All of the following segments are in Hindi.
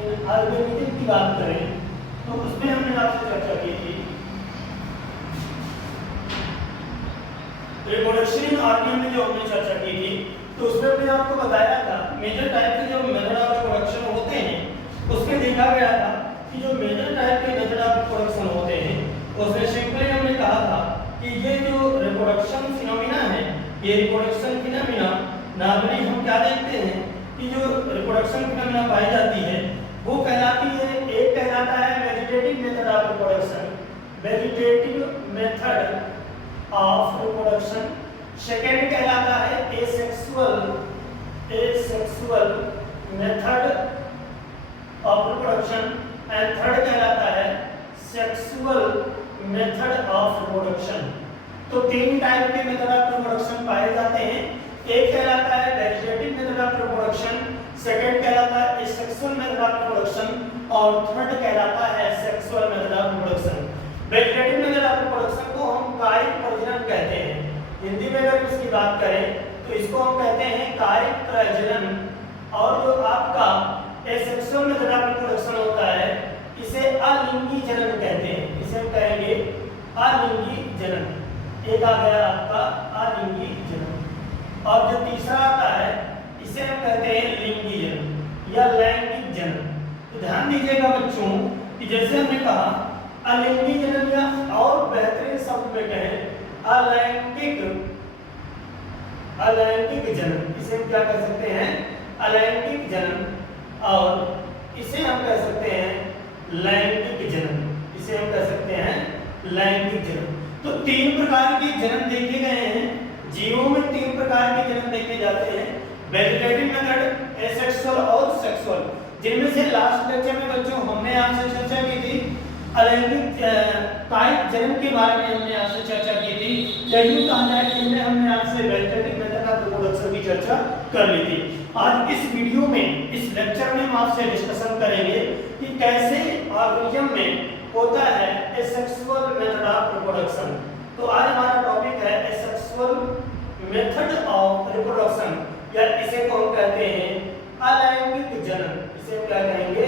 ऑर्गेनिज्म की बात करें तो उसमें हमने आपसे चर्चा की थी रिप्रोडक्शन इन ऑर्गेनिज्म में जो हमने चर्चा की थी तो उसमें हमने आपको बताया था मेजर टाइप के जो मेथड ऑफ रिप्रोडक्शन होते हैं उसमें देखा गया था कि जो मेजर टाइप के मेथड ऑफ रिप्रोडक्शन होते हैं उसमें सिंपली हमने कहा था कि ये जो रिप्रोडक्शन फिनोमिना है ये रिप्रोडक्शन फिनोमिना नॉर्मली हम क्या देखते हैं कि जो रिप्रोडक्शन फिनोमिना पाई जाती है वो कहलाती है, एक कहलाता है vegetative method of reproduction, vegetative method of reproduction, second कहलाता है asexual method of reproduction and third कहलाता है सेक्सुअल मेथड ऑफ रिप्रोडक्शन। तो तीन टाइप के मेथड ऑफ रिप्रोडक्शन पाए जाते हैं, एक कहलाता है vegetative method of reproduction, second कहलाता है एसेक्सुअल मेथड ऑफ रिप्रोडक्शन और थर्ड कहलाता है sexual method of reproduction. Vegetative method of reproduction को हम कायिक प्रजनन कहते हैं, हिंदी में अगर इसकी बात करें तो इसको हम कहते हैं कायिक प्रजनन, और जो आपका एसेक्सुअल मेथड ऑफ रिप्रोडक्शन होता है इसे अलिंगी जनन कहते हैं, इसे हम कहेंगे अलिंगी जनन। एक आ गया आपका अलिंगी जनन, और जो तीसरा आता है इसे हम कहते हैं लिंगी जनन या लैंगिक जनन। तो ध्यान दीजिएगा बच्चों कि जैसे हमने कहा अलिंगी जनन या और बेहतरीन शब्द में कहें अलैंगिक जनन, इसे हम क्या कह सकते हैं अलैंगिक जनन, और इसे हम कह सकते हैं लैंगिक जनन, इसे हम कह सकते हैं लैंगिक जनन। तो तीन प्रकार के जन्म देखे गए हैं, जीवों में तीन प्रकार के जन्म देखे जाते हैं, वेजिटेटिव मेथड, एसेक्सुअल और सेक्सुअल, जिनमें से लास्ट लेक्चर में बच्चों हमने आपसे चर्चा की थी अलैंगिक कायिक जन्म के बारे में, हमने आपसे चर्चा की थी, यही कहा जाए कि इनमें हमने आपसे वेजिटेटिव मेथड ऑफ रिप्रोडक्शन की चर्चा कर ली थी। आज इस वीडियो में इस लेक्चर में हम आपसे डिस्कशन करेंगे कि कैसे ऑर्गेनिज्म में होता है एसेक्सुअल मेथड ऑफ रिप्रोडक्शन। तो आज हमारा टॉपिक है एसेक्सुअल मेथड ऑफ रिप्रोडक्शन, या इसे को हम कहते हैं अलैंगिक जनन, इसे हम क्या कहेंगे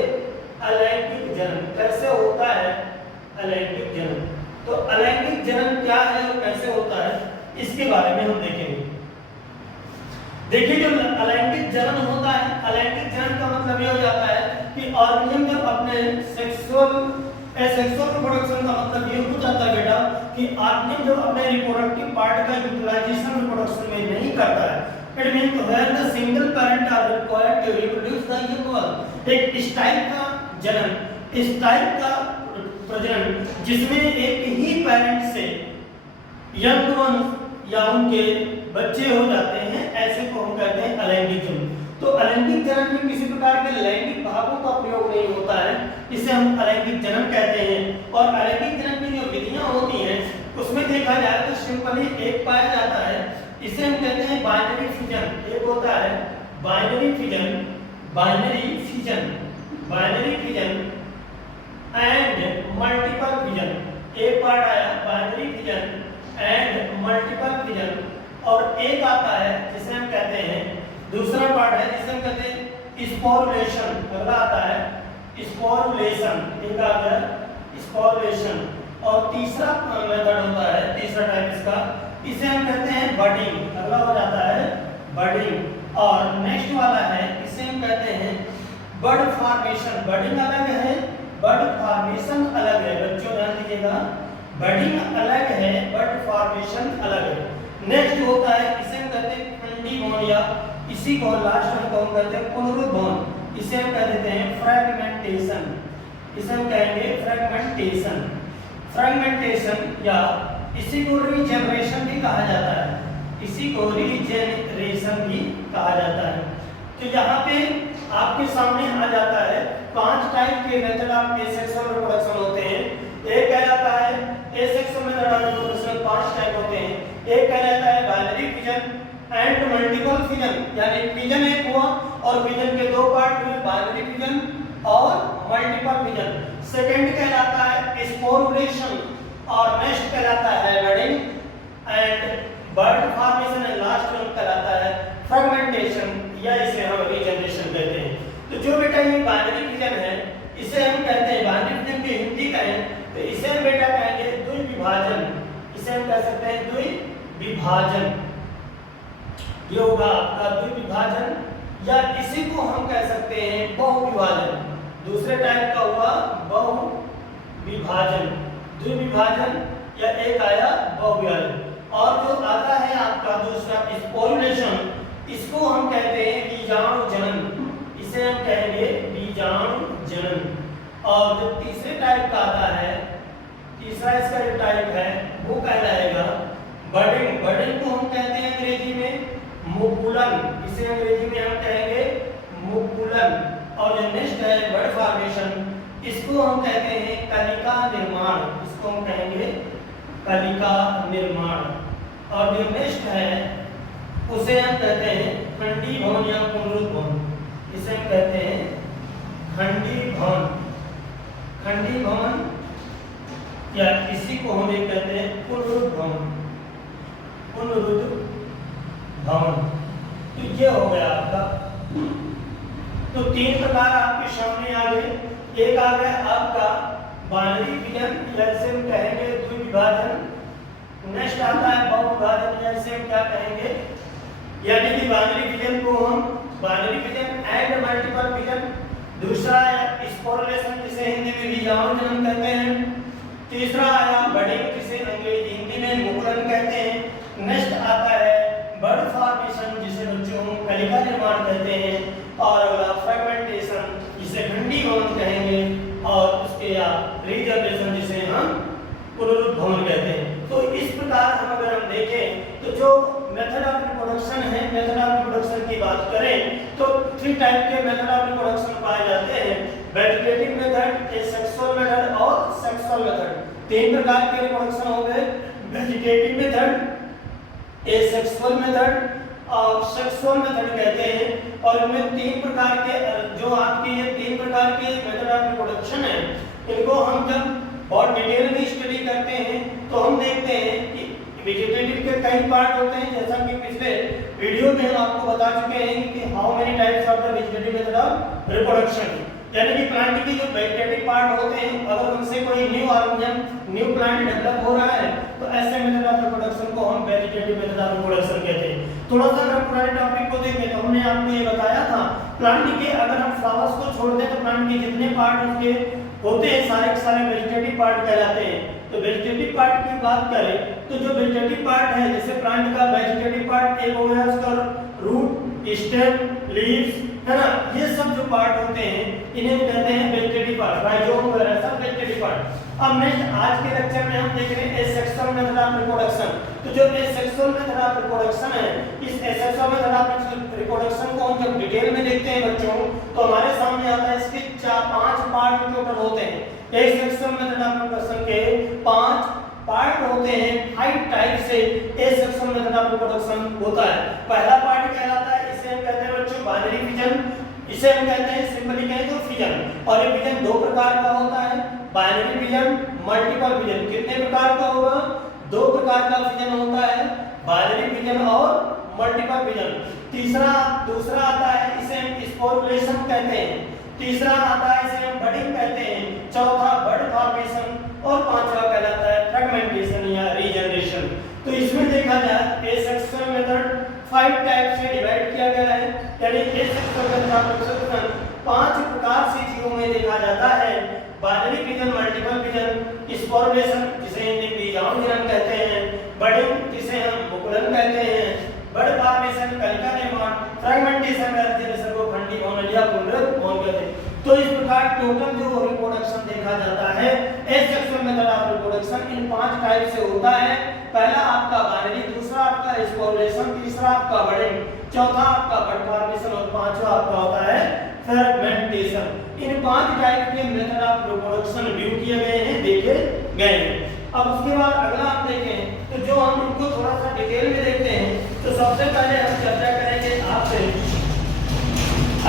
अलैंगिक जनन। कैसे होता है अलैंगिक जनन, तो अलैंगिक जनन क्या है और कैसे होता है इसके बारे में हम देखेंगे। देखिए जो अलैंगिक जनन होता है, अलैंगिक जनन का मतलब ये हो जाता है कि ऑर्गेनिज्म जब अपने एसेक्सुअल रिप्रोडक्शन का मतलब ये हो जाता है बेटा कि ऑर्गेनिज्म जब अपने रिप्रोडक्टिव पार्ट का यूटिलाइजेशन रिप्रोडक्शन में नहीं करता है, it means when the single parent are required to reproduce the young one. एक इस टाइप का जनन, इस टाइप का प्रजनन जिसमें एक ही पेरेंट से यंग वन या उनके बच्चे हो जाते हैं, ऐसे को हम कहते हैं अलैंगिक जनन। तो अलैंगिक जनन में किसी प्रकार के लैंगिक भागों का प्रयोग नहीं होता है, इसे हम अलैंगिक जनन कहते हैं। और अलैंगिक जनन की जो विधियां होती हैं उसमें देखा जाए तो सिंपली एक पाया जाता है, इसे हम कहते हैं बाइनरी फिजन। एक होता है binary fission and multiple fission. एक पार्ट आया binary fission and multiple fission, और एक आता है जिसे हम कहते हैं, दूसरा पार्ट है जिसे हम कहते हैं स्पोरुलेशन। अगला आता है स्पोरुलेशन, एक आ गया स्पोरुलेशन, और तीसरा मेथड होता है, तीसरा टाइप इसका, इसे हम कहते हैं बडिंग। अगला हो जाता है बडिंग, और नेक्स्ट वाला है इसे हम कहते हैं बड फॉर्मेशन। बडिंग अलग है, बड फॉर्मेशन अलग है, बच्चों ध्यान दीजिएगा, बडिंग अलग है, बड फॉर्मेशन अलग है। नेक्स्ट होता है इसे हम कहते हैं पेंडिबोन, या इसी को लास्ट में हम कहते हैं पुनरुत्थान, इसे हम कह देते हैं फ्रैगमेंटेशन, इसे हम कहेंगे फ्रैगमेंटेशन, या इसी को रीजनरेशन भी कहा जाता है, इसी को रीजनरेशन भी कहा जाता है। तो यहाँ पे आपके सामने आ जाता है 5 टाइप के मेथड ऑफ एसेक्सुअल रिप्रोडक्शन होते हैं। एक कहलाता है asexual method of reproduction, 5 type होते हैं। एक कहलाता है binary fission and multiple fission, यानी फिजन एक हुआ और फिजन के दो पार्ट हुए, बाइनरी फिजन और मल्टीपल फिजन। सेकंड कहलाता है स्पोरुलेशन, और नेक्स्ट कहलाता है budding and bud formation, and last one कहलाता है फ्रैगमेंटेशन, या इसे हम रीजनरेशन कहते हैं। तो जो बेटा ये बाइनरी फिजन है इसे हम कहते हैं बाइनरी फिजन की हिंदी कहें तो इसे हम बेटा कहेंगे द्विविभाजन। इसे हम कह सकते हैं द्विविभाजन। ये होगा आपका द्विविभाजन, या इसी को हम कह सकते हैं बहुविभाजन। दूसरे टाइप का हुआ बहुविभाजन, द्विविभाजन या एक आया बहुविभाजन। और जो आता है आपका दूसरा स्पोरुलेशन, इसको हम कहते हैं बीजाणु जनन। इसे हम कहेंगे बीजाणु जनन। और जो तीसरे टाइप का आता है, तीसरा इसका जो टाइप है वो कहलाएगा बर्डिंग। बर्डिंग को हम कहते हैं अंग्रेजी में मुकुलन। इसे अंग्रेजी में हम कहेंगे मुकुलन। और जो नेक्स्ट है बर्ड फॉर्मेशन, इसको हम कहते हैं कलिका निर्माण। इसको हम कहेंगे कलिका निर्माण। और जो नेक्स्ट है उसे हम कहते हैं खंडीभवन या पुनरुद्भवन। इसे हम कहते हैं खंडीभवन। खंडीभवन या इसी को हम एक कहते हैं पुनरुद्भवन। पुनरुद्भवन। तो ये हो गया आपका। तो तीन प्रकार आपके सामने आ गए। एक आ गया आपका बाइनरी फिजन, या इसे हम कहेंगे द्विविभाजन। नेक्स्ट आता है बहुविभाजन, या इसे हम क्या कहेंगे, यानी कि बाइनरी फिजन को हम binary fission and multiple fission. दूसरा है स्पोरुलेशन, जिसे हिंदी में बीजाणु जनन कहते हैं। तीसरा आया बर्डिंग, जिसे अंग्रेजी हिंदी में मुकुलन कहते हैं। नेक्स्ट आता है बर्ड फॉर्मेशन, जिसे बच्चों हम कलिका निर्माण कहते हैं। और अगला फ्रेगमेंटेशन, जिसे खंडीभवन कहेंगे। और उसके या रीजनरेशन, जिसे हम पुनरुद्भवन कहते हैं। तो इस प्रकार अगर हम देखें तो जो मेथड ऑफ रिप्रोडक्शन है, मेथड ऑफ रिप्रोडक्शन की बात करें तो 3 टाइप के मेथड ऑफ रिप्रोडक्शन पाए जाते हैं। वेजिटेटिव मेथड, एसेक्सुअल मेथड और सेक्सुअल मेथड। 3 प्रकार के रिप्रोडक्शन हो गए, वेजिटेटिव मेथड, एसेक्सुअल मेथड और सेक्सुअल मेथड कहते हैं। और इनमें 3 प्रकार के जो आपके ये 3 प्रकार के मेथड ऑफ रिप्रोडक्शन है, इनको हम जब बहुत डिटेल में स्टडी करते हैं तो हम देखते हैं कि वेजिटेटिव के कई पार्ट होते हैं, जैसा कि पिछले वीडियो में हम आपको बता चुके हैं कि how many types of the vegetative method of reproduction. यानी कि प्लांट के जो वेजिटेटिव पार्ट होते हैं, अगर उनसे कोई new organism, new plant develop हो रहा है तो ऐसे मेथड ऑफ रिप्रोडक्शन को हम वेजिटेटिव मेथड ऑफ रिप्रोडक्शन कहते हैं। थोड़ा सा अगर पुराने टॉपिक को देखें तो हमने आपको ये बताया था प्लांट के अगर हम फ्लावर्स को छोड़ दें तो प्लांट के जितने पार्ट उसके होते हैं सारे के सारे वेजिटेटिव पार्ट कहलाते हैं। तो वेजिटेटिव पार्ट की बात करें तो जो वेजिटेटिव पार्ट है, जैसे प्लांट का वेजिटेटिव पार्ट एक हो गया उसका रूट, स्टेम, लीव्स, है ना, ये सब जो पार्ट होते हैं इन्हें कहते हैं वेजिटेटिव पार्ट, राइजोम वगैरह सब वेजिटेटिव पार्ट। अब नेक्स्ट आज के लेक्चर में हम देख रहे हैं एसेक्सुअल मेथड ऑफ रिप्रोडक्शन। तो जो एसेक्सुअल मेथड ऑफ रिप्रोडक्शन है, इस एसेक्सुअल मेथड ऑफ रिप्रोडक्शन को हम जब डिटेल में देखते हैं बच्चों तो हमारे सामने आता है इसके 4-5 पार्ट टोटल होते हैं। एसेक्सुअल मेथड ऑफ रिप्रोडक्शन के 5 पार्ट होते हैं। 5 टाइप से एसेक्सुअल मेथड ऑफ रिप्रोडक्शन होता है। पहला पार्ट कहलाता है, इसे हम कहते हैं बच्चों बाइनरी फिजन। इसे हम कहते हैं सिंपली कहें तो फिजन। और ये फिजन 2 प्रकार का होता है, बाइनरी फिजन, मल्टीपल फिजन। कितने प्रकार का होगा? 2 प्रकार का फिजन होता है, बाइनरी फिजन और मल्टीपल फिजन। दूसरा आता है, इसे हम स्पोरुलेशन कहते हैं। तीसरा आता है, इसे हम बर्डिंग कहते हैं। चौथा बर्ड फॉर्मेशन और पांचवा कहलाता है फ्रेगमेंटेशन या रीजनरेशन। तो इसमें देखा जाए एसेक्सुअल मेथड 5 टाइप से डिवाइड किया गया है, यानी एसेक्सुअल मेथड ऑफ रिप्रोडक्शन 5 प्रकार से जीवों में देखा जाता है। Binary fission, multiple fission, sporulation जिसे हिंदी में बीजाणु जनन कहते हैं, बर्डिंग जिसे हम मुकुलन कहते हैं, बर्ड फॉर्मेशन कलिका निर्माण, फ्रेगमेंटेशन रीजनरेशन को खंडीभवन या पुनरुद्भवन कहते हैं। तो इस प्रकार टोटल जो रिप्रोडक्शन देखा जाता है asexual method of reproduction in 5 type से होता है। पहला आपका बाइनरी, दूसरा आपका स्पोरुलेशन, तीसरा आपका बर्डिंग, चौथा आपका बर्ड फॉर्मेशन और पांचवा आपका होता है फ्रेगमेंटेशन। इन 5 टाइप के मेथड ऑफ रिप्रोडक्शन व्यू किए गए हैं, देखे गए हैं। अब उसके बाद अगला हम देखें तो जो हम इनको थोड़ा सा डिटेल में देखते हैं तो सबसे पहले हम चर्चा करेंगे आपसे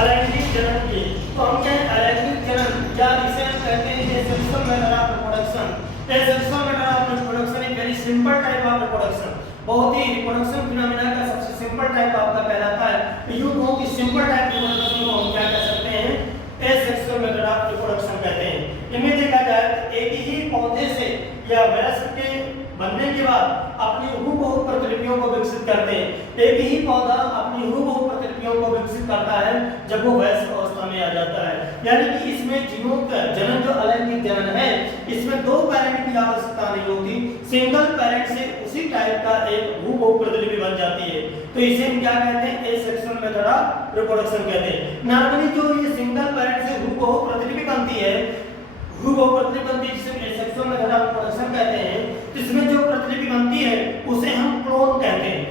अलैंगिक जनन की। तो हम क्या अलैंगिक जनन या इसे हम कहते हैं asexual method of reproduction. Asexual method of reproduction is very simple type of reproduction. बहुत ही रिप्रोडक्शन फिनोमेना का सबसे सिंपल टाइप आपका कहलाता है। यूं कहो कि सिंपल टाइप रिप्रोडक्शन को हम क्या कह सकते हैं? एसेक्सुअल मेथड ऑफ रिप्रोडक्शन या वयस्क के बनने के बाद अपनी हूबहू प्रतिलिपियों को विकसित करते हैं। एक ही पौधा अपनी हूबहू प्रतिलिपियों को विकसित करता है जब वो वयस्क अवस्था में आ जाता है। यानी कि इसमें जीवों का जनन जो अलैंगिक जनन है, इसमें दो पेरेंट की आवश्यकता नहीं होती, सिंगल पेरेंट से उसी टाइप का एक हूबहू प्रतिलिपि बन जाती है। तो इसे हम क्या कहते हैं? एसेक्सुअल मेथड ऑफ रिप्रोडक्शन कहते हैं। नॉर्मली जो ये सिंगल पेरेंट से हूबहू प्रतिलिपि बनती है, हूबहू प्रतिलिपि बनती है जिसे एसेक्सुअल मेथड ऑफ रिप्रोडक्शन कहते हैं, इसमें जो प्रतिलिपि बनती है उसे हम क्लोन कहते हैं।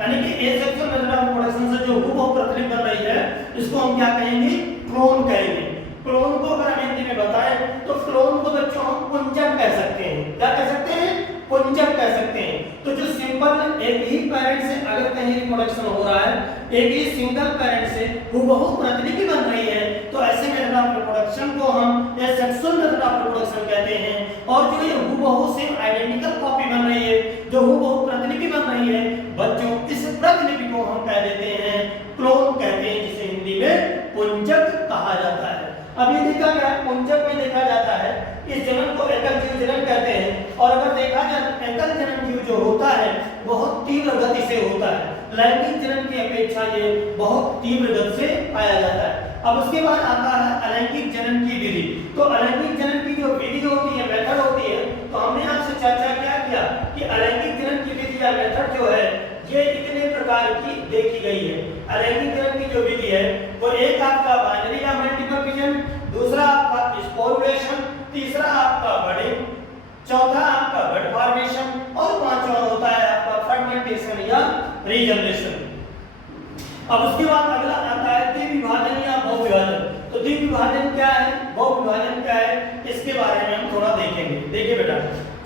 यानी कि एसेक्सुअल मेथड ऑफ रिप्रोडक्शन से जो हूबहू प्रतिलिपि बन रही है इसको हम क्या कहेंगे? क्लोन कहेंगे। क्लोन को अगर हम हिंदी में बताएं तो क्लोन को बच्चों हम पुंजक कह सकते हैं। क्या कह सकते हैं? पुंजक कह सकते हैं। तो जो सिंपल एक ही पेरेंट से अगर कहीं रिप्रोडक्शन हो रहा है, एक ही सिंगल पेरेंट से हूबहू प्रतिलिपि बन रही है, तो ऐसे मेथड ऑफ रिप्रोडक्शन को हम एसेक्सुअल मेथड ऑफ रिप्रोडक्शन कहते हैं। और जो ये हूबहू सेम आइडेंटिकल कॉपी बन रही है, जो हूबहू प्रतिलिपि बन रही है बच्चों, इस प्रतिलिपि को हम कह देते हैं क्लोन कहते हैं, जिसे हिंदी में पुंजक कहा जाता है। अब ये देखा गया पुंजक में देखा जाता है इस जनन को एकल जीव जनन कहते हैं। और अगर देखा जाए एकल जनन जीव जो होता है बहुत तीव्र गति से होता है, लैंगिक जनन की अपेक्षा ये बहुत तीव्र गति से पाया जाता है। अब उसके बाद आता है अलैंगिक जनन की विधि। तो अलैंगिक जनन की जो विधि होती है, मेथड होती है, तो हमने आपसे चर्चा क्या किया कि अलैंगिक जनन की विधि या मेथड जो है ये इतने प्रकार की देखी गई है। अलैंगिक जनन की जो विधि है वो एक आपका बाइनरी या मल्टीपल फिजन, दूसरा आपका स्पोरुलेशन, तीसरा आपका बडिंग, चौथा आपका बड फॉर्मेशन और पांचवा होता है आपका फर्मेंटेशन या रीजनरेशन। अब उसके बाद अगला आता है द्विविभाजन या बहुविभाजन। तो द्विविभाजन क्या है, बहुविभाजन क्या है, इसके बारे में हम थोड़ा देखेंगे। देखिए बेटा,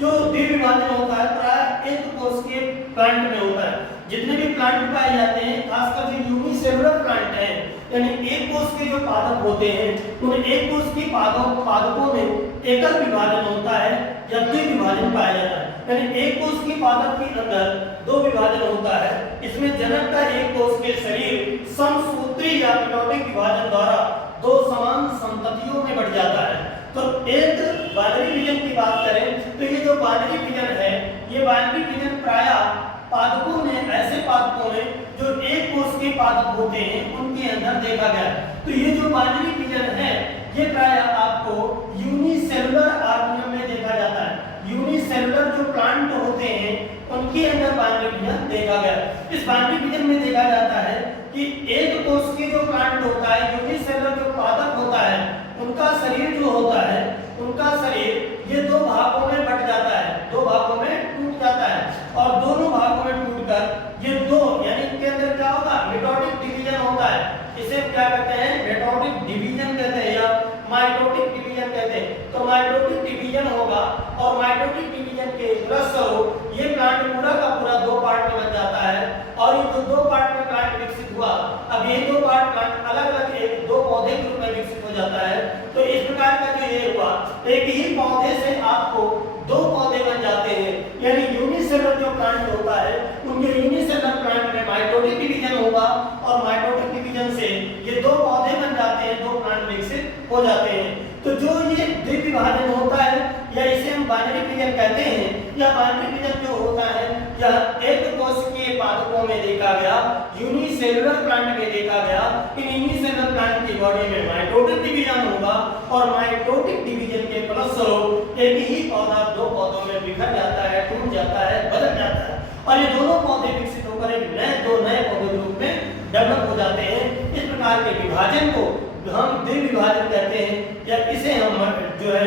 जो द्विविभाजन होता है प्राय एक कोष के प्लांट में होता है। जितने भी प्लांट पाए जाते हैं, खासकर जो यूनिसेलुलर प्लांट हैं, यानी एक कोष के जो पादप होते हैं, उन एक कोष के पादपों में एकल विभाजन होता है या द्विविभाजन पाया जाता है। यानी एक कोष के पादप के अंदर दो विभाजन होता है। इसमें जनक का एक कोष के शरीर समसूत्री या मिटोटिक विभाजन द्वारा दो समान संततियों में बढ़ जाता है। तो एक बाइनरी विजन की बात करें तो ये जो बाइनरी विजन है, ये बाइनरी विजन प्रायः पादपों में, ऐसे पादपों में जो एक कोष के पादप होते हैं उनके अंदर देखा गया। तो ये जो बाइनरी विजन है ये प्रायः आपको यूनिसेलुलर ऑर्गेनिज्म में देखा जाता है। यूनिसेलुलर जो प्लांट होते हैं उनके अंदर बाइनरी विजन देखा गया। इस बाइनरी विजन में देखा जाता है कि एक कोष के जो प्लांट होता है, यूनिसेलुलर जो पादप होता है, उनका शरीर जो होता है, उनका शरीर ये दो भागों में बट जाता है, दो भागों में टूट जाता है। और दोनों भागों में टूटकर ये दो, यानी इनके अंदर क्या होगा, मिटोटिक डिवीजन होता है। इसे क्या कहते हैं? मिटोटिक डिवीजन कहते हैं या माइटोटिक डिवीजन कहते हैं। तो माइटोटिक डिवीजन होगा और माइटोटिक डिवीजन के फलस्वरूप ये प्लांट पूरा का पूरा दो पार्ट में बन जाता है। और ये जो दो पार्ट में प्लांट विकसित हुआ, अब ये दो पार्ट प्लांट अलग अलग एक दो पौधे के रूप में विकसित हो जाता है। तो इस प्रकार का जो ये हुआ, एक ही पौधे से आपको दो पौधे बन जाते हैं। यानी यूनिसेलुलर जो प्लांट होता है उनके यूनिसेलुलर प्लांट में माइटोटिक डिवीजन होगा और माइटोटिक डिवीजन से ये दो पौधे बन जाते हैं, दो प्लांट विकसित हो जाते हैं। तो जो ये द्विविभाजन होता है या इसे हम बाइनरी विजन कहते हैं, या बाइनरी विजन जो होता है यह एक कोष के पादपों में देखा गया, यूनिसेलुलर प्लांट में देखा गया। इन यूनिसेलुलर प्लांट की बॉडी में माइटोटिक डिवीजन होगा और माइटोटिक डिवीजन के फलस्वरूप एक ही पौधा दो पौधों में बिखर जाता है, टूट जाता है, बदल जाता है और ये दोनों पौधे विकसित होकर एक दो नए पौधे के रूप में डेवलप हो जाते हैं। इस प्रकार के विभाजन को हम द्विविभाजन कहते हैं या इसे हम जो है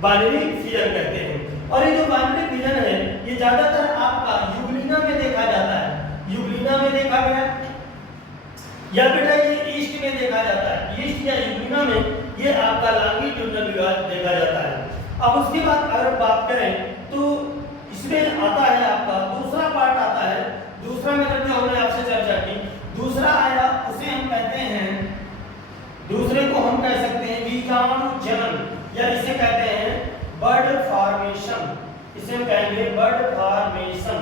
बाइनरी फिजन कहते हैं। और ये जो बाइनरी फिजन है ये ज्यादातर आपका यूग्लिना में देखा जाता है। यूग्लिना में देखा गया या बेटा ये ईस्ट में देखा जाता है। ईस्ट या यूग्लिना में ये आपका लॉन्गिट्यूडिनल विभाजन देखा जाता है। अब उसके बाद अगर बात करें तो इसमें आता है आपका दूसरा पार्ट आता है। दूसरा मेथड जो हमने आपसे चर्चा की, दूसरा आया उसे हम कहते हैं, दूसरे को हम कह सकते हैं बीजाणु जनन या इसे कहते हैं बड फॉर्मेशन। इसे हम कहेंगे बड फॉर्मेशन।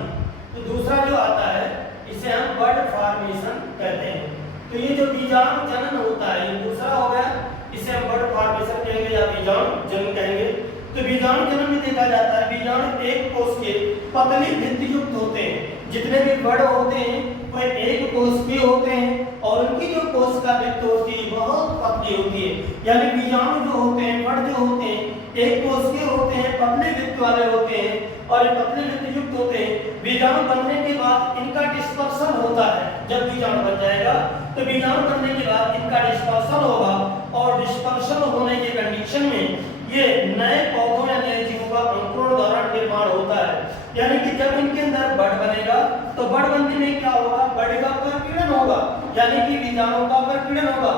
तो दूसरा जो आता है इसे हम बड फॉर्मेशन कहते हैं। तो ये जो बीजाणु जनन होता है ये दूसरा हो गया, इसे हम बड फॉर्मेशन कहेंगे या बीजाणु जनन कहेंगे। तो बीजाणु जनन में देखा जाता है, बीजाणु बीजाणु एक कोष के पतली भित्ति युक्त होते हैं। जितने भी बड़ होते हैं वह एक कोष के होते हैं और उनकी जो कोशिका भित्ति होती है बहुत पतली होती है। यानी बीजाणु जो होते हैं, बड़ जो होते हैं एक कोष के होते हैं, पतली भित्ति वाले होते हैं और ये पतली भित्ति युक्त होते हैं। बीजाणु बनने के बाद इनका डिस्पर्सन होता है। जब बीजाणु बन जाएगा तो बीजाणु बनने के बाद इनका डिस्पर्सन होगा और डिस्पर्सन होने के कंडीशन में ये नए पौधों या नए जीवों का अंकुरण द्वारा निर्माण होता है। यानी कि जब इनके अंदर बड़ बनेगा तो बड़ बनने में क्या होगा, बड़ का प्रकीर्णन होगा, यानी कि बीजाणु का प्रकीर्णन होगा,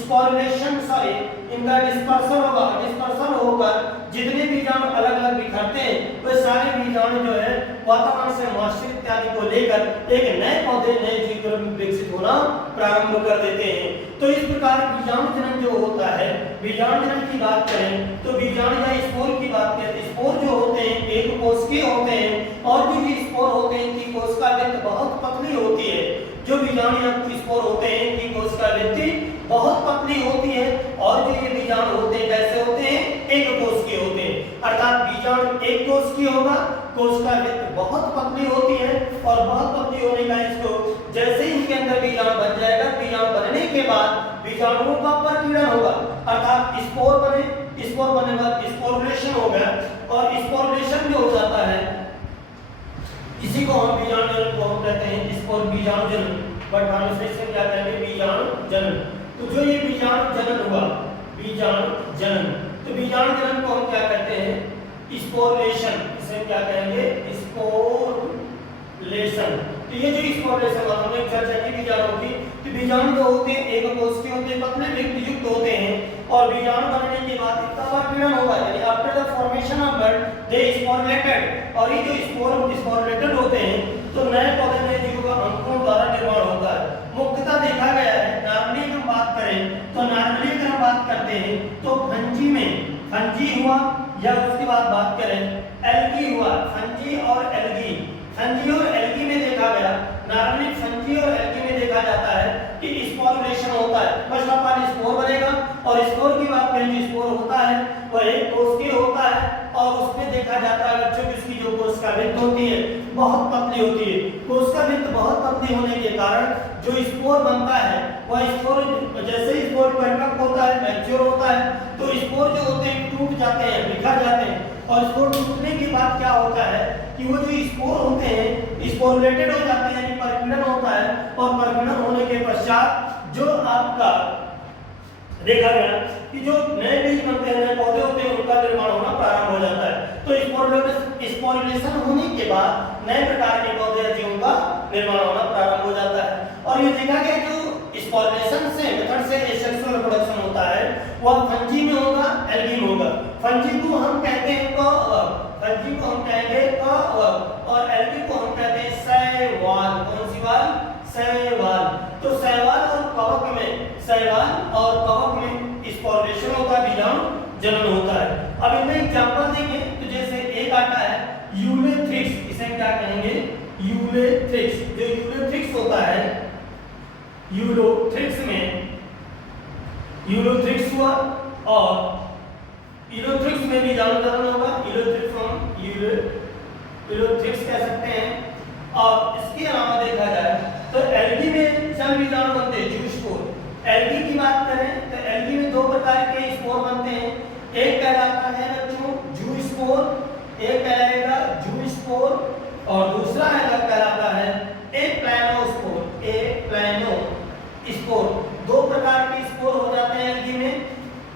स्पॉरिलेशन सॉरी इनका डिस्पर्सन होगा। डिस्पर्सन होकर जितने बीजाणु अलग अलग बिखरते हैं वे सारे बीजाणु जो है वातावरण से मॉइस्चर इत्यादि को लेकर एक नए पौधे नए जीव में विकसित होना प्रारंभ कर देते हैं। तो इस प्रकार बीजाणु जनन जो होता है, बीजाणु जनन की बात करें तो बीजाणु या स्पोर की बात करें तो स्पोर जो होते हैं एक कोष के होते हैं और जो ये स्पोर होते हैं इनकी कोशिका भित्ति बहुत पतली होती है। जो बीजाणु या स्पोर होते हैं इनकी कोशिका भित्ति बहुत पतली होती है और जो ये बीजाणु होते हैं कैसे होते हैं, एक कोष के होते हैं। अर्थात बीजाणु एक कोष की होगा, कोशिका भित्ति बहुत पतली होती है और बहुत पतली होने का इसको जैसे ही इनके अंदर बीजाणु बन जाएगा, बीजाणु बनने के बाद बीजाणुओं का प्रकीर्णन होगा अर्थात स्पोर बने, स्पोर बनने के बाद स्पोरुलेशन हो गया और स्पोरुलेशन जो हो जाता है इसी को हम बीजाणु जनन को हम कहते हैं स्पोर बीजाणु जनन। बट ट्रांसलेशन क्या कहेंगे, बीजाणु जनन। तो जो ये बीजाणु जनन हुआ, बीजाणु जनन, तो बीजाणु जनन को हम क्या कहते हैं, स्पोरुलेशन। इसे क्या कहेंगे, स्पोरुलेशन। तो ये जो स्पोरुलेशन वाला हमने चर्चा की बीजाणु की, तो बीजाणु जो होते हैं एक कोष के होते हैं, पतले भित्ति युक्त होते हैं और बीजाणु बनने के बाद इनका प्रकीर्णन होगा। यानी आफ्टर द फॉर्मेशन ऑफ बड दे स्पोरुलेटेड और ये जो स्पोरुलेटेड होते हैं तो नए पौधे नए जीवों का अंकुरण द्वारा निर्माण होता है। मुख्यतः देखा गया है नॉर्मली हम बात करें तो नॉर्मली अगर हम बात करते हैं तो फंजी में फंजी हुआ या उसके बाद बात करें एल्गी हुआ, फंजी और एल्गी, फंजी और एल्गी में देखा गया नॉर्मली फंजी और एल्गी में देखा जाता है कि स्पोरुलेशन होता है। फर्स्ट ऑफ ऑल स्पोर बनेगा और स्पोर की बात करें जो स्पोर होता है वह एक कोष के होता है और उसमें देखा जाता है बच्चों की उसकी जो कोशिका भित्ति होती है बहुत पतली होती है। कोशिका भित्ति बहुत पतली होने के कारण जो स्पोर बनता है वह स्पोर जैसे ही स्पोर परिपक्व होता है, मैच्योर होता है तो स्पोर जो होते हैं टूट जाते हैं, बिखर जाते हैं और स्पोर टूटने के बाद क्या होता है कि वो जो स्पोर होते हैं स्पोरुलेटेड हो जाते हैं, यानी प्रकीर्णन होता है और प्रकीर्णन होने के पश्चात जो आपका देखा गया कि जो नए बीज बनते हैं, नए पौधे होते हैं उनका निर्माण होना प्रारंभ हो जाता है। तो स्पोरुलेशन होने के बाद नए प्रकार के पौधे या जीवों का निर्माण होना प्रारंभ हो जाता है। और ये देखा गया जो स्पोरुलेशन से मेथड से सेक्सुअल रिप्रोडक्शन होता है वह फंजी में होगा, एल्गी में होगा। फंजी को हम कहते हैं फंजी को हम कहेंगे और एल्गी को हम कहते हैं शैवाल। कौन सी वाल? शैवाल। तो शैवाल और कवक में, शैवाल और कवक में स्पोरुलेशन होता है, बीजाणु जनन होता है। अब इनमें एग्जांपल देखें तो जैसे एक आता है यूलेथ्रिक्स, इसे क्या कहेंगे, यूलेथ्रिक्स। जो यूलेथ्रिक्स होता है, यूलोथ्रिक्स में यूलोथ्रिक्स हुआ और यूलोथ्रिक्स में भी बीजाणु जनन होगा। यूलोथ्रिक्स कह सकते हैं। और इसके अलावा देखा जाए तो एल्गी में चल बीजाणु बनते हैं, जू स्पोर। एल्गी की बात करें तो एल्गी में दो प्रकार के स्पोर बनते हैं, एक कहलाता है बच्चों जू स्पोर, एक कहलाएगा जू स्पोर और दूसरा कहलाता है एप्लानोस्पोर। एप्लानोस्पोर दो प्रकार के स्पोर हो जाते हैं एल्गी में,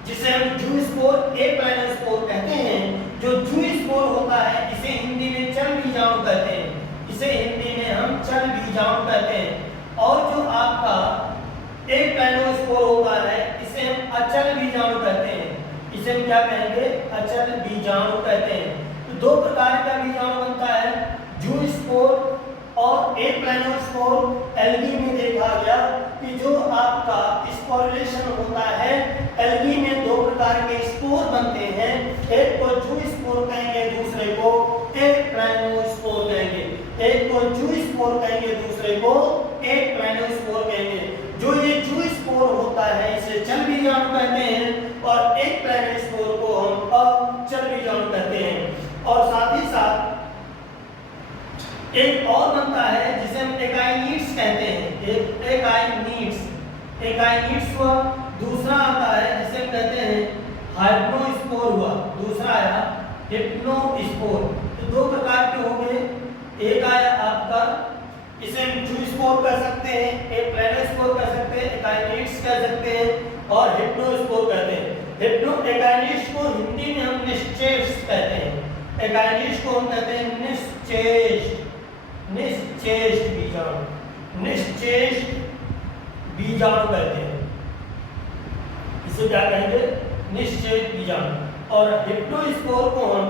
जिसे हम जू स्पोर एप्लानोस्पोर कहते हैं। जो जू स्पोर होता है इसे हिंदी में चल बीजाणु कहते हैं, इसे हिंदी में हम चल बीजाणु कहते हैं। और जो आपका एप्लानोस्पोर होता है इसे हम अचल बीजाणु कहते हैं, इसे हम क्या कहेंगे, अचल बीजाणु कहते हैं। तो दो प्रकार का बीजाणु बनता है, जू स्पोर और एप्लानोस्पोर। एल्गी में देखा गया कि जो आपका स्पोरुलेशन होता है एल्गी में दो प्रकार के स्पोर बनते हैं, एक को जू स्पोर कहेंगे, दूसरे को एप्लानोस्पोर कहेंगे। एक को जू स्पोर कहेंगे, दूसरे को एप्लानोस्पोर कहेंगे। जो ये जू स्पोर होता है इसे चल बीजाणु कहते हैं और एप्लानोस्पोर को हम अचल बीजाणु कहते हैं। और साथ ही साथ एक और बनता है जिसे हम एकाइनिड्स कहते हैं, एकाइनिड्स हुआ। दूसरा आता है जिसे हम कहते हैं हाइप्नोस्पोर हुआ, दूसरा आया हिप्नोस्पोर। तो दो प्रकार के होंगे, एक आया आपका इसे हम जूस्पोर कह सकते हैं, एक प्लेनोस्पोर कह सकते हैं, एकाइनिड्स कह सकते हैं और हिप्नोस्पोर कहते हैं। एकाइनिड्स को हिंदी में हम निश्चेष्ट कहते हैं, एकाइनिड्स को हम कहते हैं निश्चेष्ट बीजाणु कहते हैं, इसे क्या कहेंगे, निश्चेष्ट बीजाणु। और हिप्नोस्पोर को हम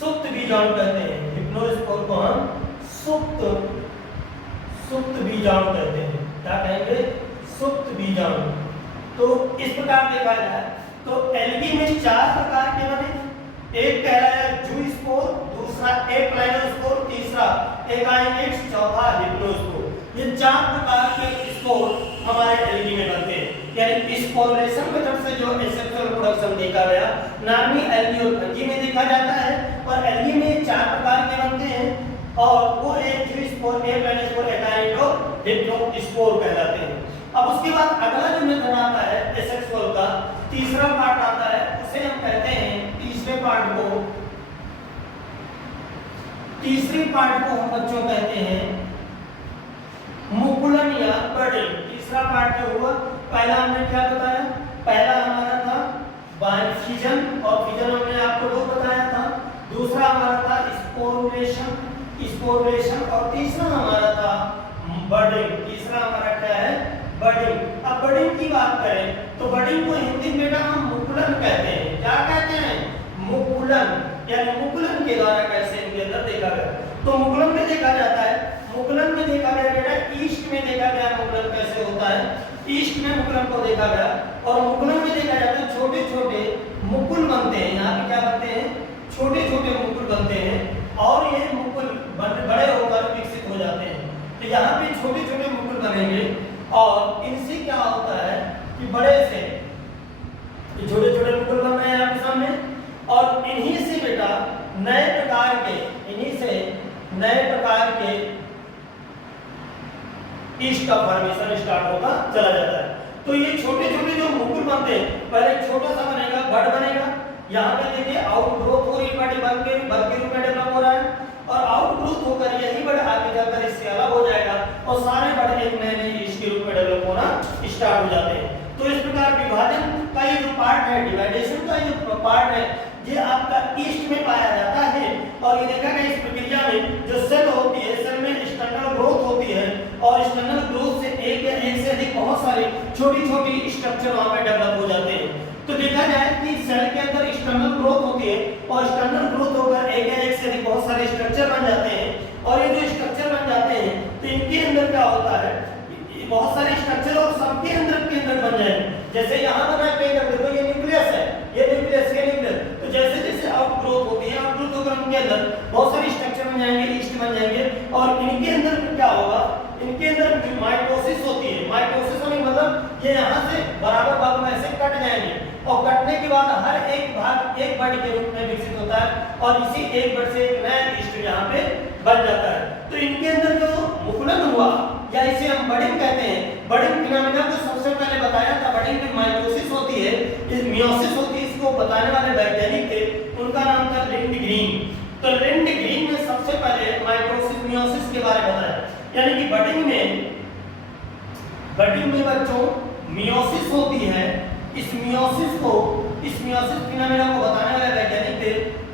सुप्त बीजाणु कहते हैं, हिप्नोस्पोर को हम सुप्त बीजाणु कहते हैं, क्या कहेंगे, सुप्त बीजाणु। तो इस प्रकार देखा जाए तो एल्गी में 4 प्रकार के बने, एक कहलाया जूस्पोर, दूसरा एप्लाइनोस्पोर, तीसरा एकाइनिड्स, चौथा हिप्नोस्पोर। ये 4 प्रकार के स्पोर हमारे एल्गी में बनते हैं। यानी स्पोरेशन मेथड से जो एसेक्सुअल प्रोडक्शन देखा गया नार्मी, एल्गी और फंगी में देखा जाता है। और एल्गी में 4 प्रकार के बनते हैं और वो एक जूस्पोर, एप्लाइनोस्पोर, एकाइनिड और हिप्नोस्पोर कहलाते हैं। अब उसके बाद अगला जो मेथड आता है एसेक्सुअल का तीसरा पार्ट आता है, उसे हम कहते हैं तीसरे पार्ट को हम बच्चों कहते हैं मुकुलन या बडिंग। तीसरा पार्ट जो हुआ, पहला हमने क्या बताया, पहला हमारा था फिजन और फिजन हमने आपको 2 बताया था। दूसरा हमारा था स्पोरेशन और तीसरा हमारा था बडिंग। तीसरा हमारा क्या है, बडिंग। अब बडिंग की बात करें तो बडिंग को हिंदी में बेटा हम मुकुलन कहते हैं। क्या कहते हैं, मुकुलन। यानी मुकुलन के द्वारा कैसे इनके अंदर देखा गया, तो मुकुलन में देखा जाता है, मुकुलन में देखा गया बेटा, ईस्ट में देखा गया मुकुलन कैसे होता है, ईस्ट में मुकुलन को देखा गया। और मुकुलन में देखा जाता है छोटे छोटे मुकुल बनते हैं, यहाँ पे क्या बनते हैं, छोटे छोटे मुकुल बनते हैं और ये मुकुल बड़े होकर विकसित हो जाते हैं। तो यहाँ पे छोटे छोटे मुकुल बनेंगे और इनसे क्या होता है कि बड़े से छोटे छोटे मुकुल बन रहे हैं आपके सामने और इन्हीं से बेटा नए प्रकार के ईस्ट का फॉर्मेशन स्टार्ट होता चला जाता है। तो ये छोटे छोटे जो मुकुल बनते हैं, पहले छोटा सा बनेगा, बड़ बनेगा। यहाँ पे देखिए आउटग्रोथ हो रही है, बन के रूप में डेवलप हो रहा है और आउटग्रोथ होकर यही बड़ आगे जाकर इससे अलग हो जाएगा और सारे बड़े एक नए ईस्ट के रूप में डेवलप होना स्टार्ट हो जाते हैं। तो इस प्रकार विभाजन का ये जो पार्ट है, डिवाइडेशन का जो पार्ट है, ये आपका ईस्ट में पाया जाता है। और ये देखा गया इस प्रक्रिया में जो सेल होती है, सेल में एक्सटर्नल ग्रोथ होती है और एक्सटर्नल ग्रोथ से एक या एक से अधिक बहुत सारे छोटी छोटी स्ट्रक्चर वहां पे डेवलप हो जाते हैं। तो देखा जाए कि सेल के अंदर एक्सटर्नल ग्रोथ होती है और एक्सटर्नल ग्रोथ होकर एक या एक से अधिक बहुत सारे स्ट्रक्चर बन जाते हैं और ये जो स्ट्रक्चर बन जाते हैं तो इनके अंदर क्या होता है, बहुत सारे स्ट्रक्चर और सबके अंदर बन जाए। जैसे यहाँ बना है देखो ये न्यूक्लियस है, ये न्यूक्लियस। तो जैसे जैसे आउटग्रोथ होती है, आउटग्रोथ होकर उनके अंदर बहुत सारे स्ट्रक्चर बन जाएंगे, ईस्ट बन जाएंगे और इनके अंदर क्या होगा, इनके अंदर माइटोसिस होती है। माइटोसिस होने मतलब ये यहाँ से बराबर भाग में ऐसे कट जाएंगे और कटने के बाद हर एक भाग एक बड के रूप में विकसित होता है और इसी एक बड से एक नया ईस्ट यहाँ पे बन जाता है। तो इनके अंदर जो मुकुलन हुआ या इसे हम बडिंग कहते हैं, बडिंग फिनोमेना को सबसे पहले बताया था। बडिंग में माइटोसिस होती है, इस मियोसिस होती है, इसको बताने वाले वैज्ञानिक थे, उनका नाम था लिंडग्रीन। तो लिंडग्रीन ने सबसे पहले माइटोसिस मियोसिस के बारे में बताया। यानी कि बडिंग में बच्चों मियोसिस होती है। इस मियोसिस फिनोमेना को बताने वाले वैज्ञानिक थे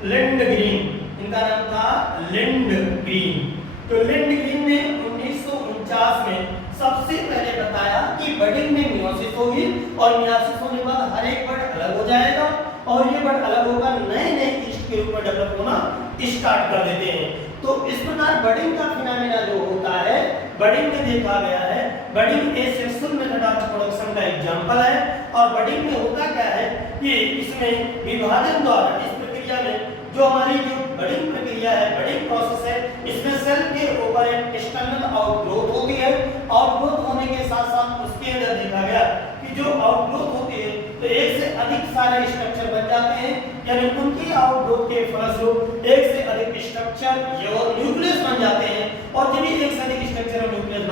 लिंडग्रीन, इनका नाम था लिंडग्रीन। तो लिंडग्रीन ने 1949 में सबसे पहले बताया कि बडिंग में मियोसिस होगी और मियोसिस होने के बाद हर एक बड अलग हो जाएगा और ये बड अलग होकर नए ईस्ट के रूप में डेवलप होना स्टार्ट कर देते हैं। तो इस प्रकार बडिंग का फिनोमेना जो होता है, बडिंग में देखा गया है। Budding asexual method of production का एग्जांपल है और बडिंग में होता क्या है कि इसमें विभाजन द्वारा, इस प्रक्रिया में जो हमारी जो बडिंग प्रक्रिया है, बडिंग प्रोसेस है, इसमें सेल के ऊपर एक एक्सटर्नल आउटग्रोथ होती है। आउटग्रोथ होने के साथ साथ उसके अंदर देखा गया कि जो आउटग्रोथ होती है तो एक से अधिक सारे स्ट्रक्चर बन जाते हैं। यानी उनकी आउटग्रोथ के फलस्वरूप एक से अधिक स्ट्रक्चर जो न्यूक्लियस बन जाते हैं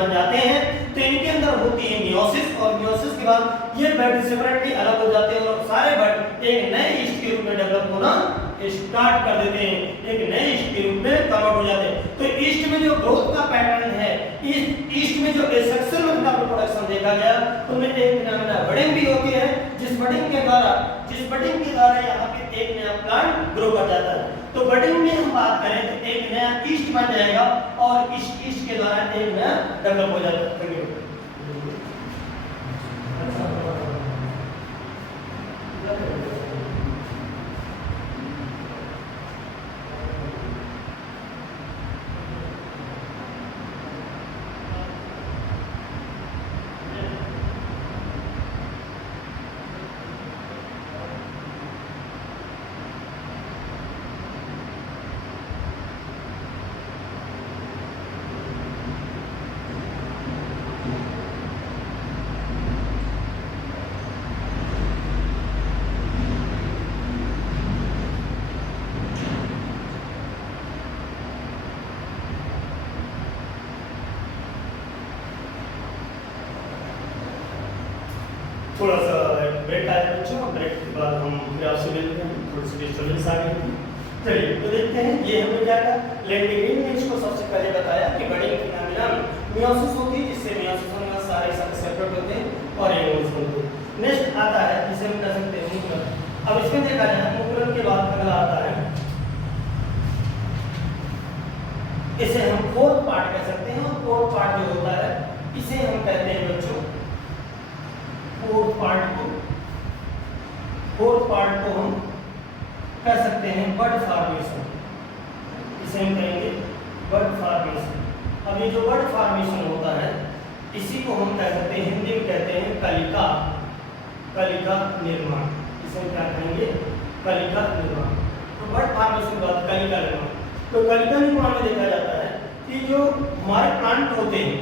बन जाते हैं तो इनके अंदर होती है मियोसिस, और मियोसिस के बाद ये बड सेपरेटली अलग हो जाते हैं और सारे बड एक नए ईस्ट के रूप में डेवलप होना स्टार्ट कर देते हैं, एक नए ईस्ट के रूप में कन्वर्ट हो जाते हैं। तो ईस्ट में जो ग्रोथ का पैटर्न है, ईस्ट में जो एसेक्सुअल मतलब रिप्रोडक्शन देखा गया उनमें एक फिनोमेना बडिंग भी होती है, जिस बडिंग के द्वारा यहाँ पे एक नया प्लांट ग्रो कर जाता है। तो बडिंग में हम बात करें तो एक नया ईस्ट बन जाएगा और इस ईस्ट के द्वारा एक नया डेवलप हो जाता है। थोड़ा सा ब्रेक आया बच्चों, ब्रेक के बाद हम फिर आपसे मिलते हैं, थोड़ी सी डिस्टर्बेंस आ गई। चलिए तो देखते हैं ये हमने क्या कहा, लैंडिग्रीन ने इसको सबसे पहले बताया कि बडिंग फिनोमेना मियोसिस होती है, जिससे मियोसिस होने बाद सारे सेपरेट होते हैं और एंगल्स बनते हैं। नेक्स्ट आता है जिसे हम कह सकते हैं न्यूक्लियस। अब इसमें देखा जाए न्यूक्लियस के बाद अगला आता है, इसे हम फोर्थ पार्ट कह सकते हैं, और फोर्थ पार्ट जो होता है इसे हम कहते हैं बच्चों फोर्थ पार्ट को हम कह सकते हैं बड फॉर्मेशन, इसे हम कहेंगे बड फॉर्मेशन। अब ये जो बड फॉर्मेशन होता है इसी को हम कह सकते हैं, हिंदी में कहते हैं कलिका निर्माण, इसे हम क्या कहेंगे, कलिका निर्माण। तो बड फॉर्मेशन के बाद कलिका निर्माण। तो कलिका निर्माण में देखा जाता है कि जो हमारे प्लांट होते हैं,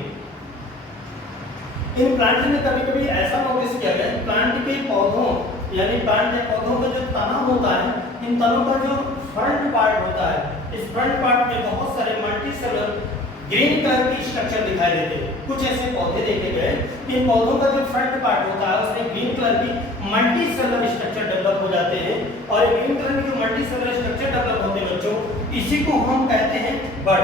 इन प्लांट में कभी-कभी ऐसा नोटिस किया गया, प्लांट के पौधों यानी प्लांट के पौधों का जो तना होता है, इन तनों का जो फ्रंट पार्ट होता है, इस फ्रंट पार्ट में बहुत सारे मल्टीसेलुलर ग्रीन कलर की स्ट्रक्चर दिखाई देते हैं। कुछ ऐसे पौधे देखे गए, इन पौधों का जो फ्रंट पार्ट होता है उसमें ग्रीन कलर की मल्टीसेलुलर स्ट्रक्चर डेवलप हो जाते हैं, और ग्रीन कलर की जो मल्टीसेलुलर स्ट्रक्चर डेवलप होते हैं बच्चों, इसी को हम कहते हैं बड।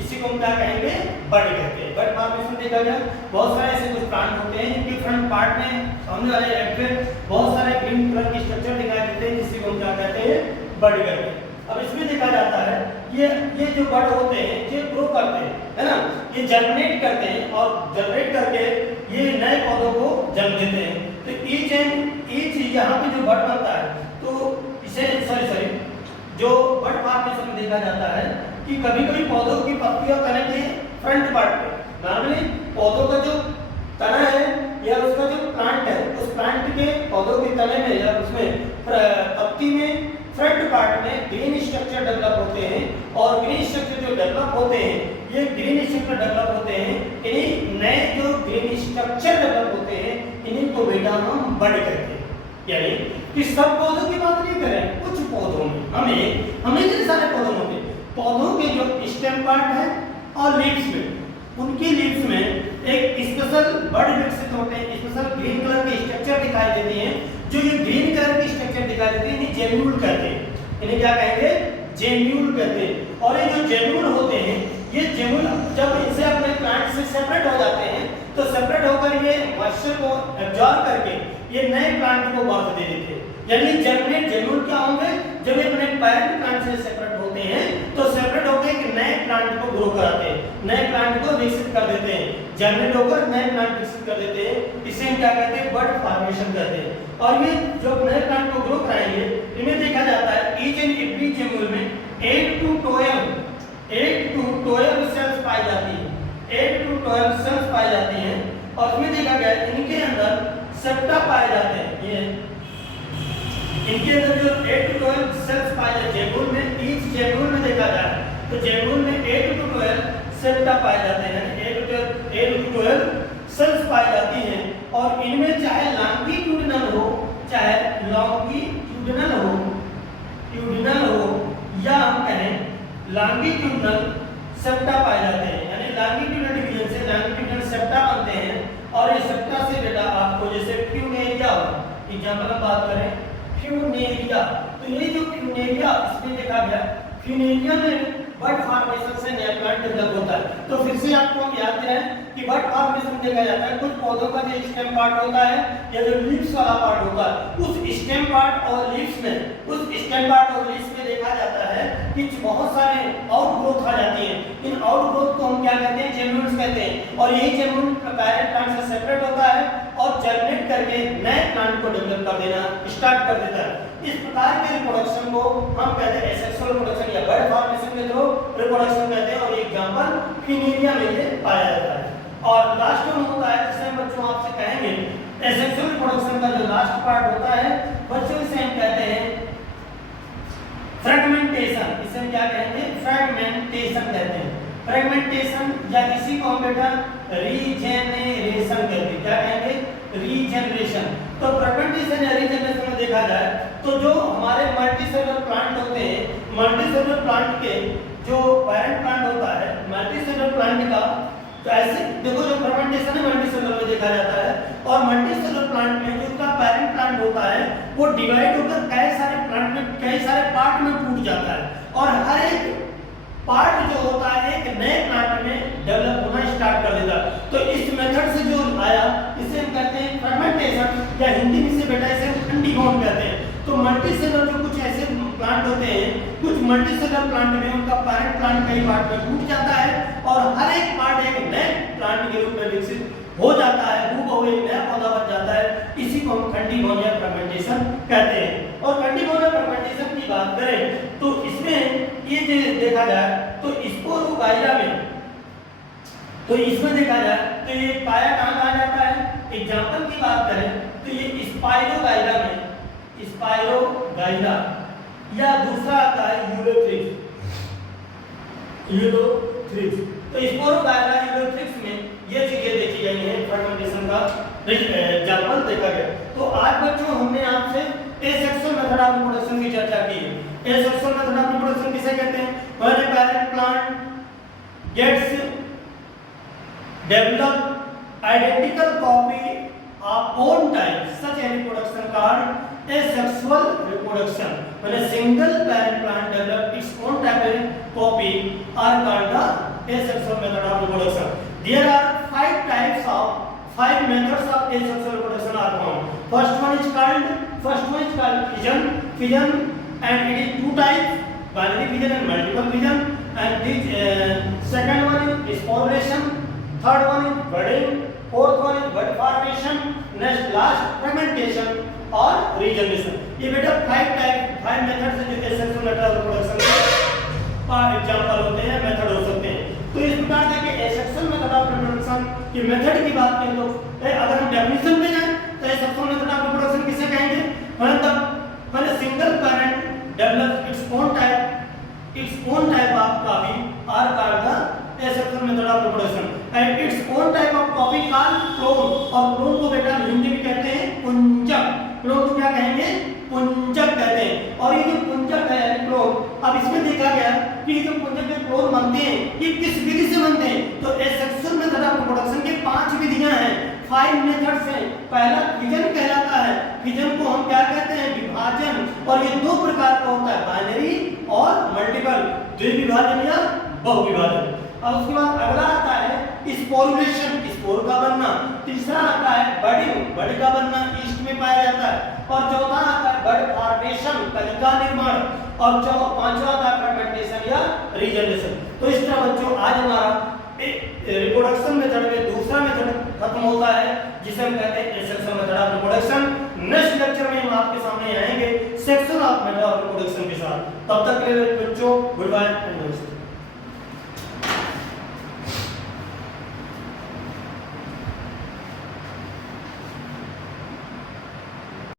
इसी को हम क्या कहेंगे, बड कहते हैं। बड फॉर्मेशन देखा गया, बहुत सारे ऐसे कुछ प्लांट होते हैं जिनके फ्रंट पार्ट में सामने वाले एंड पे बहुत सारे ग्रीन कलर की स्ट्रक्चर दिखाई देते हैं, जिसको हम क्या कहते हैं, बड कहते हैं। अब इसमें देखा जाता है ये जो बड होते हैं ये ग्रो करते हैं, है ना, ये जर्मिनेट करते हैं और जर्मिनेट करके ये नए पौधों को जन्म देते हैं। तो ईच यहाँ पे जो बड बनता है, तो इसे सॉरी जो बड फॉर्मेशन में देखा जाता है कि कभी-कभी पौधों की पत्तियां कनेक्ट है फ्रंट पार्ट पे। नॉर्मली पौधों का जो तना है या उसका जो प्लांट है, उस प्लांट के पौधों के तने में या उसमें पत्ती में फ्रंट पार्ट में ग्रीन स्ट्रक्चर डेवलप होते हैं, और ग्रीन स्ट्रक्चर जो डेवलप होते हैं, ये ग्रीन स्ट्रक्चर डेवलप होते हैं, इन्हीं नए जो ग्रीन स्ट्रक्चर डेवलप होते हैं इन्हीं को बेटा हम बड कहते हैं। यानी कि सब पौधों की बात नहीं करें, कुछ पौधों में हमें जैसे सारे पौधों में पौधों के जो स्टेम पार्ट है और लीव्स में, उनकी लीव्स में एक स्पेशल बड विकसित होते हैं, स्पेशल ग्रीन कलर के स्ट्रक्चर दिखाई देते हैं। जो ये ग्रीन कलर की स्ट्रक्चर दिखाई देते हैं इन्हें जेम्यूल कहते हैं। इन्हें क्या कहेंगे, जेम्यूल कहते हैं। और ये जो जेम्यूल होते हैं, ये जेम्यूल जब इनसे अपने प्लांट से सेपरेट हो जाते हैं तो सेपरेट होकर ये मॉइस्चर को एब्जॉर्ब करके ये नए प्लांट को बर्थ दे देते हैं। यानी जर्मिनेट जेम्यूल क्या होंगे, जब ये अपने पेरेंट प्लांट से सेपरेट होते हैं तो सेपरेट होकर एक नए प्लांट को ग्रो कराते हैं, नए प्लांट को विकसित कर देते हैं, जर्मिनेट होकर नए प्लांट विकसित कर देते हैं। इसे हम क्या कहते हैं, बड फॉर्मेशन कहते हैं। और ये जो नए प्लांट को ग्रो कराएंगे, इनमें देखा जाता है ईच एंड एवरी जेम्यूल में 8 to 12 सेल्स पाई जाती है, 8 to 12 सेल्स पाई जाती हैं। और इसमें देखा गया इनके अंदर सेप्टा पाए जाते हैं, ये इनके अंदर जो 8 to 12 सेल्स पाए जाते हैं जेम्यूल में, ईच जेम्यूल में देखा जाए तो जेम्यूल में 8 to 12 सेप्टा पाए जाते हैं, 8 to 12 सेल्स पाई जाती हैं। और इनमें चाहे लॉन्गिट्यूडिनल हो चाहे लॉन्गिट्यूडिनल हो या हम कहें लॉन्गिट्यूडिनल सेप्टा पाए जाते हैं, यानी लॉन्गिट्यूडनल डिवीजन से लॉन्गिट्यूडनल सेप्टा बनते हैं और इस सेप्टा से बेटा आपको जैसे फ्यूनेरिया, एग्जांपल हम बात करें फ्यूनेरिया, तो ये जो फ्यूनेरिया इसमें देखा गया फ्यूनेरिया में बड फॉर्मेशन से नया प्लांट डेवलप होता है। तो फिर से आपको याद रहे कि बड फॉर्मेशन देखा जाता है कुछ पौधों का जो स्टेम पार्ट होता है या जो लीव्स वाला पार्ट होता है उस स्टेम पार्ट और लीव्स में उस स्टेम पार्ट और लीव्स में देखा जाता है कि बहुत सारे आउटग्रोथ आ जाती हैं। इन आउटग्रोथ को हम क्या कहते हैं, जेम्यूल्स कहते हैं, और यही जेम्यूल पैरेंट प्लांट से सेपरेट होता है और जर्मिनेट करके नए प्लांट को डेवलप कर देना स्टार्ट कर देता है। इस प्रकार के रिप्रोडक्शन को हम कहते हैं एसेक्सुअल रिप्रोडक्शन या बर्ड फॉर्मेशन के थ्रू रिप्रोडक्शन कहते हैं, और एग्जांपल फिनेरिया में ये पाया जाता है। और लास्ट में होता है जिसे बच्चों आपसे कहेंगे एसेक्सुअल रिप्रोडक्शन का जो लास्ट पार्ट होता है बच्चों इसे हम कहते हैं फ्रेगमेंटेशन। इसे हम क्या कहेंगे, फ्रेगमेंटेशन कहते हैं। फ्रेगमेंटेशन या इसी को हम बेटा रीजेनरेशन कहते हैं। क्या कहेंगे, रीजेनरेशन। तो फ्रेगमेंटेशन या रीजेनरेशन में देखा जाए तो जो हमारे मल्टीसेलुलर प्लांट होते हैं, मल्टीसेलुलर प्लांट के जो पेरेंट प्लांट होता है मल्टीसेलुलर प्लांट का, तो ऐसे देखो जो फ्रेगमेंटेशन है मल्टीसेलुलर में देखा जाता है, और मल्टीसेलुलर प्लांट में जो उसका पेरेंट प्लांट होता है वो डिवाइड होकर कई सारे प्लांट में कई सारे पार्ट में टूट जाता है, और हर एक पार्ट जो होता है एक नए प्लांट में डेवलप होना स्टार्ट कर देता है। तो इस मेथड से जो आया इसे हम कहते हैं फ्रेगमेंटेशन, या हिंदी में से बेटा इसे हम खंडीभवन कहते हैं। तो मल्टीसेलुलर जो कुछ ऐसे प्लांट होते हैं, कुछ मल्टीसेलुलर प्लांट में उनका पेरेंट प्लांट कई पार्ट में टूट जाता है और हर एक पार्ट एक नए प्लांट के रूप में विकसित हो जाता है, हूबहू एक नया पौधा बन जाता है। इसी को हम खंडीभवन या फ्रेगमेंटेशन कहते हैं। और खंडीभवन या फ्रेगमेंटेशन की बात करें तो इसमें ये जो देखा जाए तो स्पोरोगाइरा में, तो इसमें देखा जाए तो ये पाया कहाँ जाता है, एग्जांपल की बात करें तो ये स्पाइरोगाइरा में, स्पाइरोगाइरा, या दूसरा आता है यूलोथ्रिक्स। तो स्पोरोगाइरा यूलोथ्रिक्स में ये चीजें देखी गई हैं, फ्रेगमेंटेशन का एग्जांपल देखा गया। तो आज बच्चों हमने आपसे एसेक्सुअल मेथड ऑफ रिप्रोडक्शन की चर्चा की है। एसेक्सुअल मेथड ऑफ रिप्रोडक्शन किसे कहते हैं, when a parent plant gets develop identical copy of own type, such a reproduction called asexual reproduction. When a single parent plant develops its own type of copy are called the asexual method of reproduction. There are five methods of asexual reproduction are found. First one is called fission, and it is two types, binary fission and multiple fission. And this second one is sporulation, third one is budding, fourth one is bud formation, next last fragmentation और रीजनरेशन। ये बेटा फाइव मेथड से जो एसेक्सुअल मेथड ऑफ रिप्रोडक्शन के एग्जांपल होते हैं, मेथड हो सकते हैं। तो इस प्रकार से कि एसेक्सुअल मेथड ऑफ रिप्रोडक्शन की मेथड की बात करें तो अगर हम डेफिनेशन पे जाएं तो एसेक्सुअल मेथड ऑफ रिप्रोडक्शन किसे कहेंगे, when a single parent develops its own type of copy are called the asexual method of reproduction, and its own type of copy called clone। और क्लोन को बेटा हिंदी में कहते हैं पुंजक। क्लोन को क्या कहेंगे, पुंजक कहते हैं। और ये जो पुंजक है यानी क्लोन, अब इसमें देखा गया कि ये जो पुंजक के क्लोन बनते हैं ये किस विधि से बनते हैं, तो एसेक्सुअल मेथड ऑफ रिप्रोडक्शन के 5 विधियां हैं, 5 मेथड्स हैं। पहला फिजन कहलाता है। फिजन को हम क्या कहते हैं, विभाजन, और ये 2 प्रकार का होता है, बाइनरी और मल्टीपल, द्विविभाजन या बहुविभाजन। और उसके बाद अगला आता है स्पोरुलेशन, स्पोर का बनना। तीसरा आता है बडिंग, बड का बनना, ईस्ट में पाया जाता है। और चौथा आता है बड फॉर्मेशन, कलिका निर्माण। और पांचवा आता है फ्रेगमेंटेशन या रीजनरेशन। तो इस तरह बच्चों आज हमारा रिप्रोडक्शन मेथड में दूसरा मेथड खत्म होता है जिसे हम कहते हैं asexual method of reproduction. Next lecture में हम आपके सामने आएंगे सेक्सुअल मेथड ऑफ रिप्रोडक्शन के साथ। तब तक के लिए बच्चों गुड बाय एंड नमस्ते।